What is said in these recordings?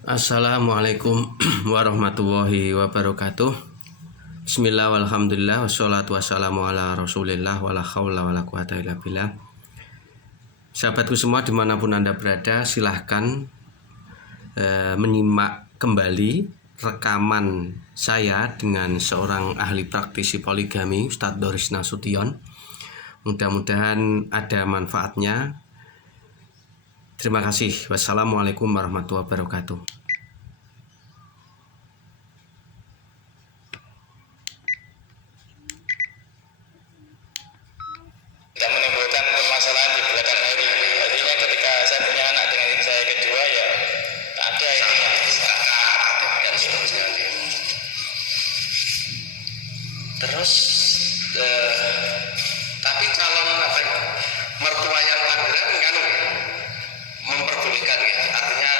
Assalamualaikum warahmatullahi wabarakatuh. Bismillah walhamdulillah wassalatu wassalamu ala rasulillah wala hawla wala quwata illa billah. Sahabatku semua dimanapun Anda berada, silahkan menyimak kembali rekaman saya dengan seorang ahli praktisi poligami, Ustadz Doris Nasution. Mudah-mudahan ada manfaatnya. Terima kasih. Wassalamualaikum warahmatullahi wabarakatuh. Tidak menimbulkan permasalahan di belakang hari. Artinya ketika saya punya anak dengan istri saya kedua, ya ada ininya dan seterusnya. Terus tapi kalau mertua yang Tangerang kan memperbolehkan ya, artinya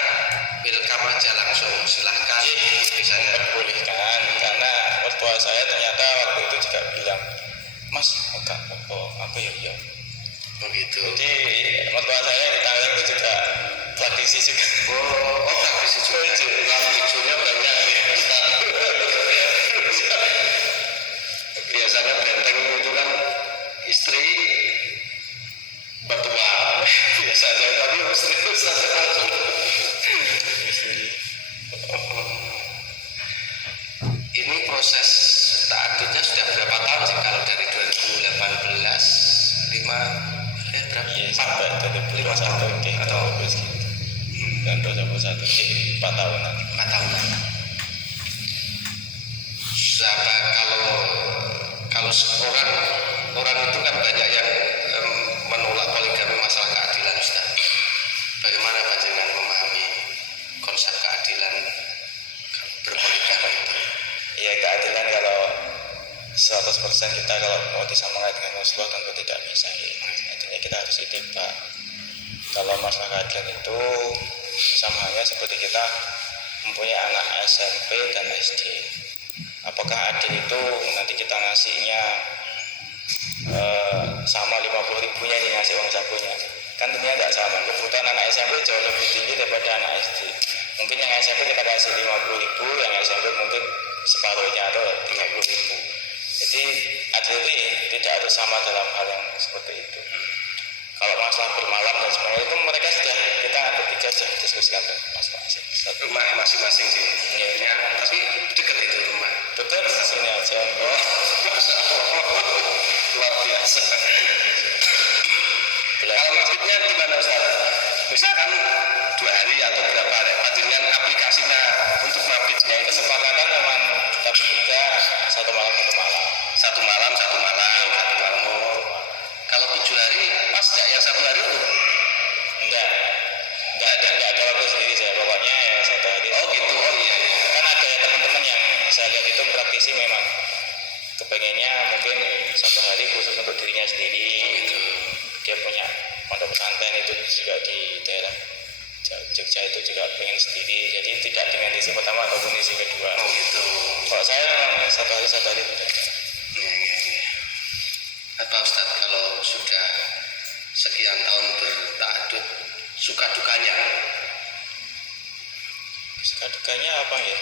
welcome aja langsung, silahkan istri saya memperbolehkan, karena mertua saya ternyata waktu itu juga bilang, Mas, enggak apa-apa, aku ya begitu. Jadi mertua saya di Tangerang itu juga praktisi juga. Oh praktisi juga. Hijaunya banyak ya. Biasanya benteng itu kan istri mertua. Biasanya tapi istri langsung. Ini proses ta'adudnya sudah berapa tahun sih? Kalau dari 2018 berapa? Iya, sampai 2021 atau dan 2021 4 tahunan. 4 tahunan. Siapa kalau orang itu kan banyak yang menolak poligami masalah keadilan, Ustaz. Bagaimana panjenengan memahami konsep keadilan berpoligami itu? Ya, keadilan kalau 100% kita kalau mau disamakan dengan Rasulullah tentu tidak bisa. Intinya kita harus ittiba. Kalau masalah keadilan itu sama halnya seperti kita mempunyai anak SMP dan SD. Apakah adil itu nanti kita ngasihnya sama 50.000-nya ini ngasih uang sakunya? Kan tentunya tidak sama. Kebutuhan anak SMP jauh lebih tinggi daripada anak SD. Mungkin yang SMP kita kasih 50.000, yang SMP mungkin separuhnya atau 30.000. Jadi adil itu tidak harus sama dalam hal yang seperti itu. Kalau masalah bermalam dan sebagainya itu mereka sudah, kita bertiga sudah diskusikan masing-masing. Rumah masing-masing sih. Ya, tapi dekat itu rumah. Betul, sini aja. Oh, luar biasa. Kalau maksudnya gimana Ustaz? Misalkan 2 hari atau berapa hari, panjenengan aplikasinya untuk mabitnya kesepakatan memang kita bertiga satu malam. Kalau 7 hari pas nggak yang 1 hari itu? Enggak ada waktu sendiri saya, pokoknya ya 1 hari. Oh gitu, oh iya. Kan ada ya teman-teman yang saya lihat itu praktisi memang kepengennya mungkin 1 hari khusus untuk dirinya sendiri gitu. Dia punya pondok pesantren itu juga di daerah Jogja itu juga pengen sendiri, jadi tidak dengan isi pertama ataupun isi kedua. Oh gitu. Kalau saya memang 1 hari tidak ada. Iya. Apa Ustaz kalau sudah sekian tahun berta'adud, suka dukanya? Suka dukanya apa ya?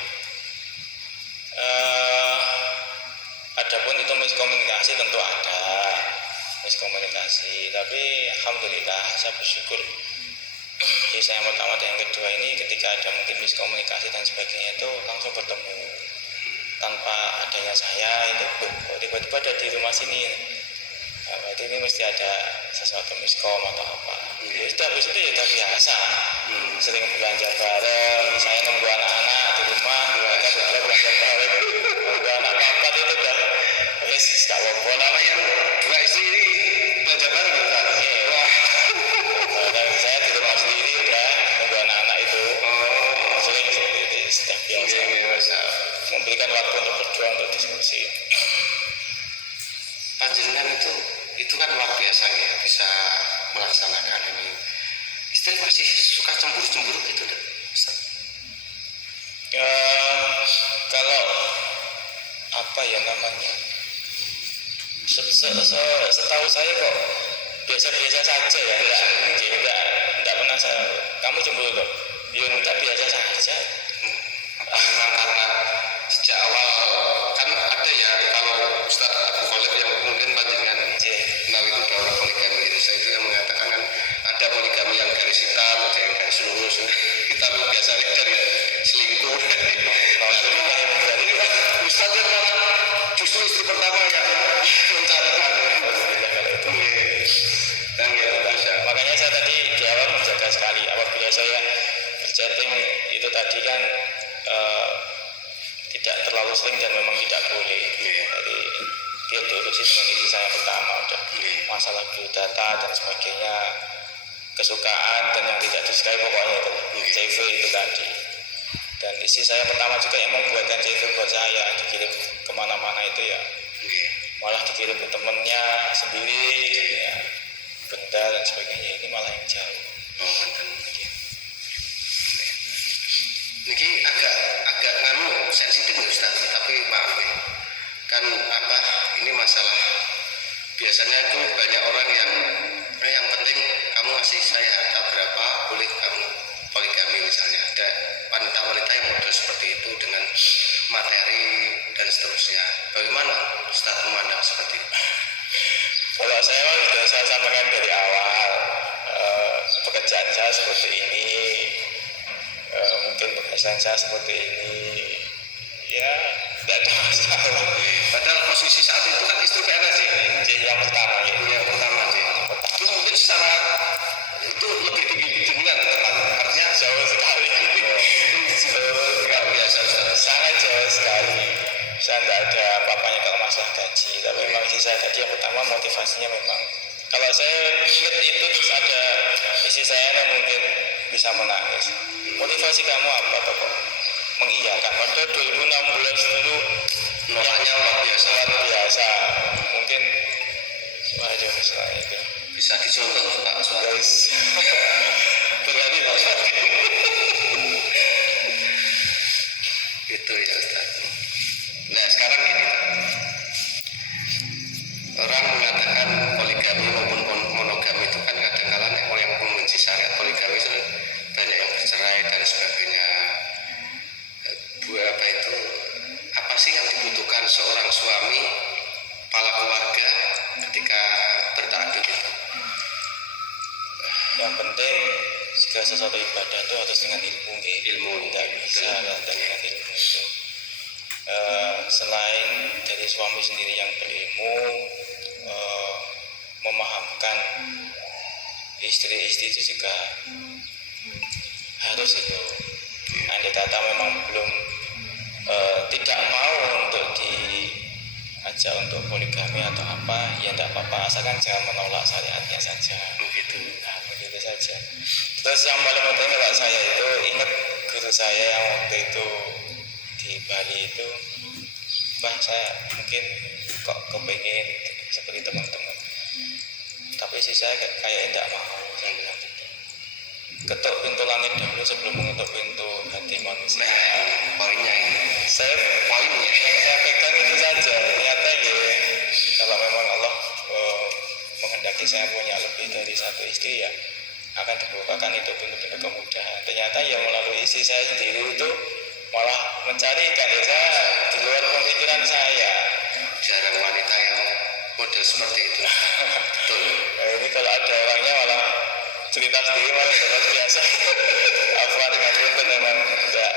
Adapun itu miskomunikasi tentu ada miskomunikasi, tapi alhamdulillah saya bersyukur di saya yang pertama dan yang kedua ini ketika ada mungkin miskomunikasi dan sebagainya itu langsung bertemu tanpa adanya saya itu tiba-tiba ada di rumah sini. Berarti ini mesti ada sesuatu miskom atau apa. Ya sudah, habis itu ya udah biasa. Sering belanja bareng, saya nunggu anak-anak di rumah, mereka sudah belanja bareng. Nunggu anak papat itu udah wis gak apa-apa. Nama yang 2 istri ini belanja bareng gitu kan? Iya. Dan saya di rumah sendiri udah nunggu anak-anak itu. Sering seperti itu, sudah biasa. Memberikan waktu untuk berdua untuk diskusi. Panjenengan itu kan luar biasa ya, bisa melaksanakan ini. Istri masih suka cemburu-cemburu gitu deh, Ustaz? Kalau apa ya namanya, setahu saya kok biasa-biasa saja ya, enggak pernah saya, kamu cemburu kok, ya enggak, biasa saja. Tapi biasanya dari selingkuh. Jadi Ustaz kan malah justru istri pertama yang mencarikan. Makanya saya tadi di awal menjaga sekali apabila saya berchatting itu tadi kan tidak terlalu sering dan memang tidak boleh. Jadi dia diurusi dengan istri saya pertama udah masalah biodata dan sebagainya, kesukaan dan yang tidak disukai pokoknya itu CV itu tadi. Dan istri saya pertama juga yang membuatkan CV buat saya, dikirim kemana-mana itu ya, malah dikirim ke temennya sendiri ya, benda dan sebagainya, ini malah yang jauh. Niki agak sensitif Ustaz, tapi maaf ya, kan ini masalah biasanya itu banyak orang yang penting kamu ngasih saya harta berapa, boleh kamu poligami misalnya. Ada wanita-wanita yang model seperti itu dengan materi dan seterusnya. Bagaimana Ustaz memandang seperti itu? Kalau saya sudah saya sampaikan dari awal, pekerjaan saya seperti ini, mungkin pekerjaan saya seperti ini, ya tidak ada masalah. Padahal posisi saat itu kan istri PNS ya, Yang pertama ya. yang pertama sih. Itu mungkin secara itu lebih tinggi dengan artinya Jauh sekali. nggak biasa Ustaz. Sangat jauh sekali. Saya tidak ada apa-apanya kalau masalah gaji. Tapi memang istri saya tadi yang pertama motivasinya memang. Kalau saya ingat itu terus ada istri saya yang mungkin bisa menangis. Motivasi kamu apa kok mengiyakan? Pada 2016 dulu Nolaknya luar biasa. luar biasa. Mungkin waduh selain itu. Bisa dicontoh Pak Ustaz. Guys. Berani Pak Ustaz. Itu ya Ustaz. Nah sekarang gini, orang mengatakan poligami maupun monogami itu kan kadang-kadang orang yang membenci syariat poligami itu banyak yang bercerai dan sebagainya. Apa sih yang dibutuhkan seorang suami, kepala keluarga ketika bertaat itu? Yang penting segala sesuatu ibadah itu harus dengan ilmu, Ilmu. tidak bisa dan dengan ilmu itu. Selain dari suami sendiri yang berilmu, memahamkan istri-istri itu juga harus itu. Andai kata memang belum tidak mau untuk diajak untuk poligami atau apa, ya tidak apa-apa, asalkan jangan menolak syariatnya saja. Begitu. Nah, begitu saja. Terus yang paling penting kalau saya itu ingat guru saya yang waktu itu di Bali itu, bah saya mungkin kok kepengen seperti teman-teman, tapi sih saya kayak tidak mau. Saya bilang gitu, ketuk pintu langit dahulu sebelum mengetuk pintu hati manusia. Poinnya ini. Saya poinnya yang saya pegang itu saja. Ternyata ya kalau memang Allah menghendaki saya punya lebih dari satu istri, ya akan dibukakan itu pintu-pintu kemudahan. Ternyata ya melalui istri saya sendiri itu malah mencarikan ya, saya di luar pemikiran saya. Jarang wanita yang model seperti itu. Betul. Ini kalau ada orangnya malah cerita sendiri malah luar biasa. Apa dengan itu memang tidak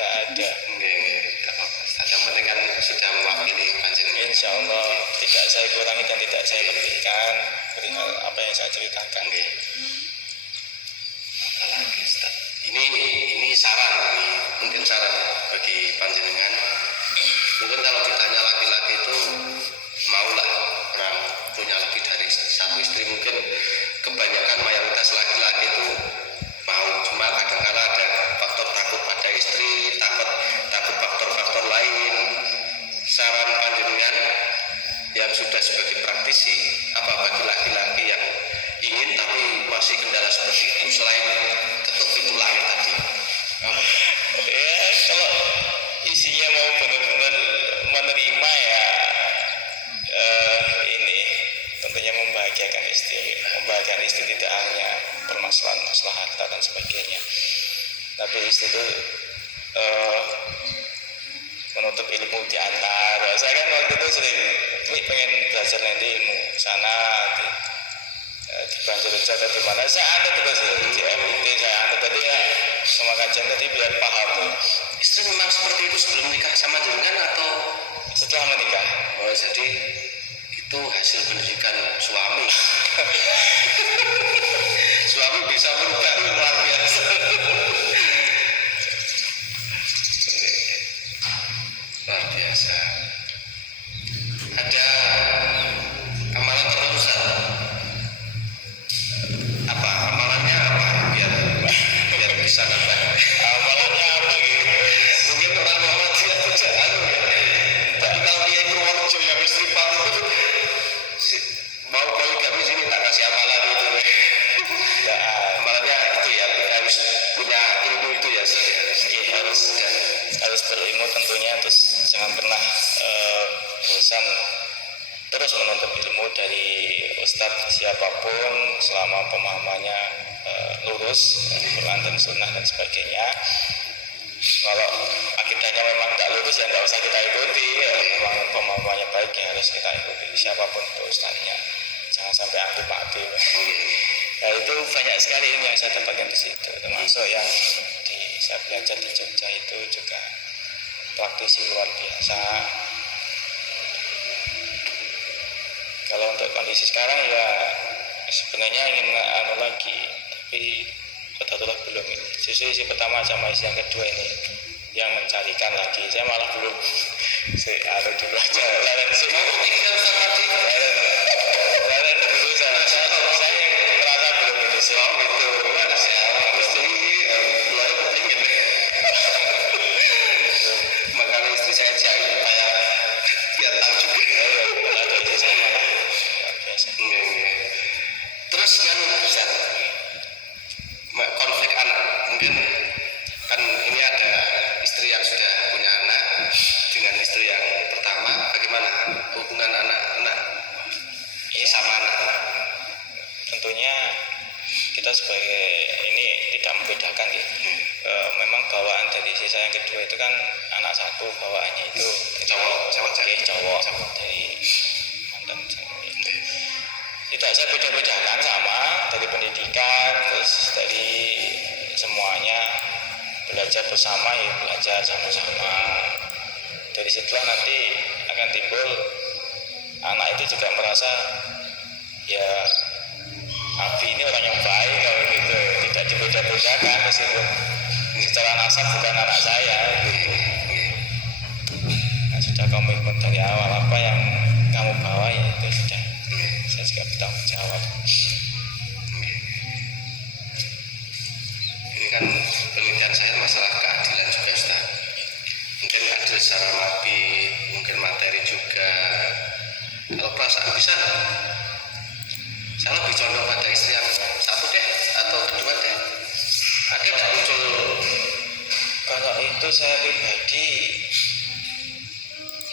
ada. Tidak apa-apa. Yang penting kan sudah mewakili panjenengan. Insya Allah tidak saya kurangi dan tidak saya lebihkan perihal apa yang saya ceritakan. Apalagi Ustaz. Ini saran, mungkin saran bagi panjenengan. Mungkin kalau ditanya laki-laki itu maulah orang punya lebih dari satu istri, mungkin kebanyakan mayoritas laki-laki itu mau, cuma kadang-kadang ada faktor takut pada istri, takut faktor-faktor lain. Saran panjenengan yang sudah sebagai praktisi, apa bagi laki-laki yang ingin tapi masih kendala seperti itu selain ketuk pintu langit tadi? Ya kalau isinya mau benar-benar menerima ya, ini tentunya membahagiakan istri tidak hanya permasalahan masalah harta dan sebagainya, tapi istri itu menuntut ilmu di antara. Saya kan waktu itu sering pengen belajar nanti ilmu sana di Banjarnegara atau di mana, saya ada terus di MIT, saya ada tadi pengajian tadi biar paham tuh. Istri memang seperti itu sebelum nikah sama jenengan atau Setelah menikah. oh jadi itu hasil pendidikan suami. Suami bisa berubah luar biasa. Luar biasa. Ada amalan tertentu Ustaz? Apa amalannya apa biar bisa nambah? Amalannya apa gitu? Mungkin orang Muhammadiyah itu jahat ya. Tapi kalau dia Purworejo yang istri itu mau poligami sini tak kasih amalan itu. Nah, Amalannya itu ya harus punya ilmu itu ya saya. harus berilmu tentunya, terus jangan pernah bosan terus menuntut ilmu dari ustadz siapapun selama pemahamannya lurus Quran dan Sunnah dan sebagainya. Kalau akidahnya memang tak lurus ya nggak usah kita ikuti. Memang pemahamannya baik ya harus kita ikuti siapapun itu ustadznya. Jangan sampai anti-pati. Nah itu banyak sekali ilmu yang saya dapatkan di situ, termasuk yang saya belajar di Jogja itu juga praktisi luar biasa. Kalau untuk kondisi sekarang ya sebenarnya ingin lagi, tapi betul-betul belum ini. Justru isi pertama sama isi yang kedua ini yang mencarikan lagi. Saya malah belum. Saya dulu aja. Jalan dulu saya yang merasa belum ini. Makanya istri saya jahit kayak biar tahu juga. Terus kan bisa konflik anak mungkin kan ini ada istri yang sudah punya anak dengan istri yang pertama, bagaimana hubungan anak-anak sama anak? Tentunya kita sebagai ini tidak membedakan ya. Memang bawaan dari sisa yang kedua itu kan anak satu bawaannya itu cowok dari mantan tidak saya beda-bedakan sama dari pendidikan terus dari semuanya belajar bersama ya belajar sama-sama. Dari situlah nanti akan timbul anak itu juga merasa ya Abi ini orang yang baik kalau gitu, tidak dibeda-bedakan meskipun secara nasab bukan anak saya gitu. Nah, sudah komitmen dari awal apa yang kamu bawa ya itu sudah saya juga bertanggung jawab. Ini kan penelitian saya masalah keadilan juga Ustaz. Mungkin adil secara mabit, mungkin materi juga. Kalau perasaan bisa saya lebih condong pada istri yang satu deh atau kedua deh. Ada nggak muncul? Kalau itu saya pribadi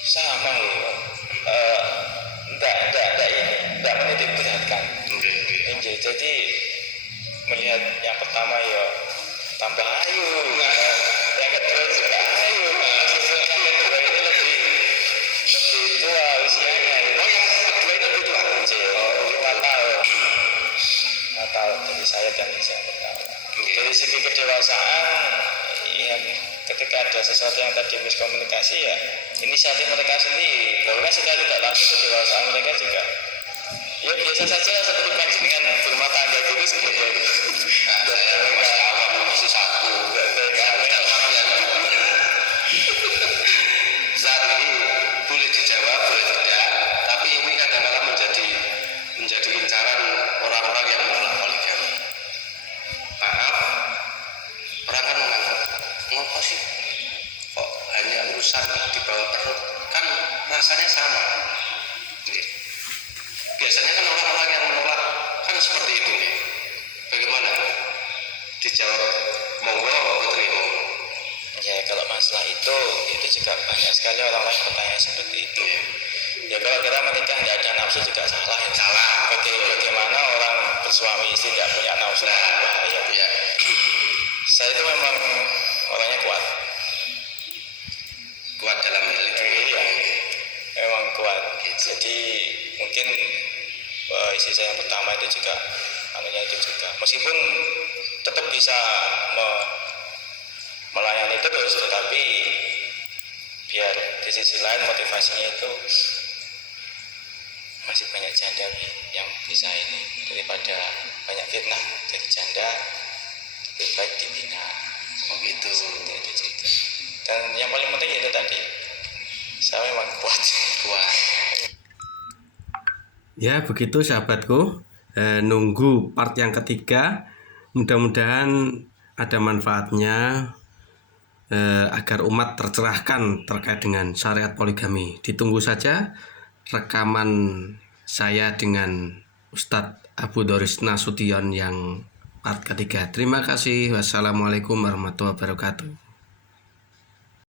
sama ya. Enggak menitik beratkan. Jadi melihat yang pertama ya tambah ayu, yang kedua juga ayu. Meskipun yang kedua ini lebih tua usianya. Oh yang kedua itu lebih tua? 5 tahun. 5 tahun dari saya dan istri yang pertama. Dari segi kedewasaan, ya, ketika ada sesuatu yang tadi miskomunikasi ya inisiatif mereka sendiri. Bahwa setelah tidak langsung kedewasaan mereka juga ya biasa saja seperti panjenengan berumah tangga gitu sebenarnya. Saya masih awam masih satu. Saat ini boleh dijawab, boleh tidak. Tapi ini kadang-kadang menjadi incaran orang-orang yang menolak poligami. Maaf, orang kan menganggap ngapa sih kok hanya urusan di bawah perut kan rasanya sama. Biasanya kan orang-orang yang menolak kan seperti itu nih. Bagaimana? Dijawab monggo putri monggo. Ya kalau masalah itu juga banyak sekali orang-orang bertanya seperti itu. Ya kalau kita menikah tidak ada nafsu juga salah. Salah. Bagaimana orang bersuami istri tidak punya nafsu bahaya. Ya. Saya itu memang orangnya kuat Dalam hal itu. Iya, memang kuat. Jadi mungkin istri saya yang pertama itu juga anunya itu juga meskipun tetap bisa bagus, tetapi biar di sisi lain motivasinya itu masih banyak janda yang bisa ini, daripada banyak fitnah jadi janda lebih baik dibina. Oh gitu. Seperti itu cerita. Dan yang paling penting itu tadi, saya memang kuat. Ya begitu sahabatku, nunggu part yang ketiga, mudah-mudahan ada manfaatnya, agar umat tercerahkan terkait dengan syariat poligami. Ditunggu saja rekaman saya dengan Ustadz Abu Doris Nasution yang part ketiga. Terima kasih. Wassalamualaikum warahmatullahi wabarakatuh.